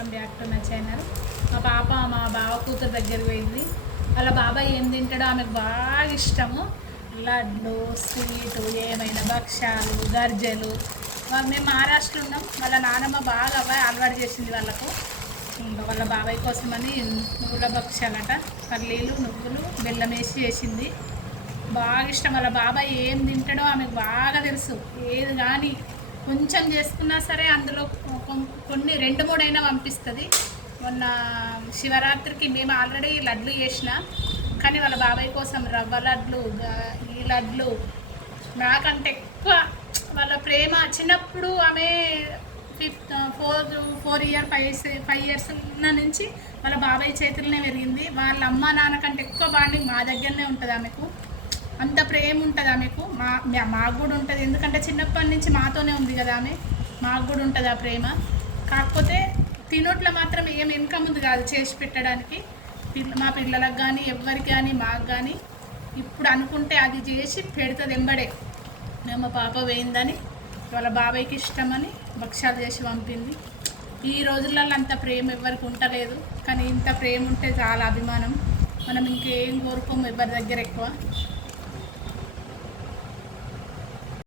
Welcome back to నా channel. మా పాప మా బావ కూతురు దగ్గరికి పోయింది. వాళ్ళ బాబాయ్ ఏం తింటాడో ఆమెకు బాగా ఇష్టము. లడ్డు, స్వీటు, ఏమైనా భక్ష్యాలు, గర్జెలు. మేము మహారాష్ట్రలో ఉన్నాం. వాళ్ళ నాన్నమ్మ బాగా అలవాటు చేసింది వాళ్ళకు. వాళ్ళ బాబాయ్ కోసమని నువ్వుల భక్ష్యాలట, పల్లీలు, నువ్వులు, బెల్లం వేసి చేసింది. బాగా ఇష్టం. వాళ్ళ బాబాయ్ ఏం తింటాడో ఆమెకు బాగా తెలుసు. ఏది కానీ కొంచెం చేసుకున్నా సరే అందులో కొన్ని 2-3 అయినా పంపిస్తుంది. మొన్న శివరాత్రికి మేము ఆల్రెడీ లడ్లు చేసిన, కానీ వాళ్ళ బాబాయ్ కోసం రవ్వ లడ్లు, ఈ లడ్లు నాకంటే ఎక్కువ వాళ్ళ ప్రేమ. చిన్నప్పుడు ఆమె 4 ఇయర్స్ 5 ఇయర్స్ నుంచి వాళ్ళ బాబాయ్ చేతులనే పెరిగింది. వాళ్ళ అమ్మ నాన్న కంటే ఎక్కువ బాండింగ్ మా దగ్గరనే ఉంటుంది ఆమెకు. అంత ప్రేమ ఉంటుంది ఆమెకు. మాకు కూడా ఉంటుంది, ఎందుకంటే చిన్నప్పటి నుంచి మాతోనే ఉంది కదా ఆమె. మాకు కూడా ఉంటుంది ఆ ప్రేమ. కాకపోతే తినోట్లో మాత్రం ఏం వెనక ముందు కాదు చేసి పెట్టడానికి. మా పిల్లలకు కానీ ఎవరికి కానీ మాకు కానీ ఇప్పుడు అనుకుంటే అది చేసి పెడుతుంది ఎంబడే. మా పాప వేయిందని వాళ్ళ బాబాయ్కి ఇష్టమని భక్ష్యాలు చేసి పంపింది. ఈ రోజులలో అంత ప్రేమ ఎవరికి ఉండలేదు, కానీ ఇంత ప్రేమ ఉంటే చాలా అభిమానం. మనం ఇంకేం కోరుకోము ఎవరి దగ్గర ఎక్కువ.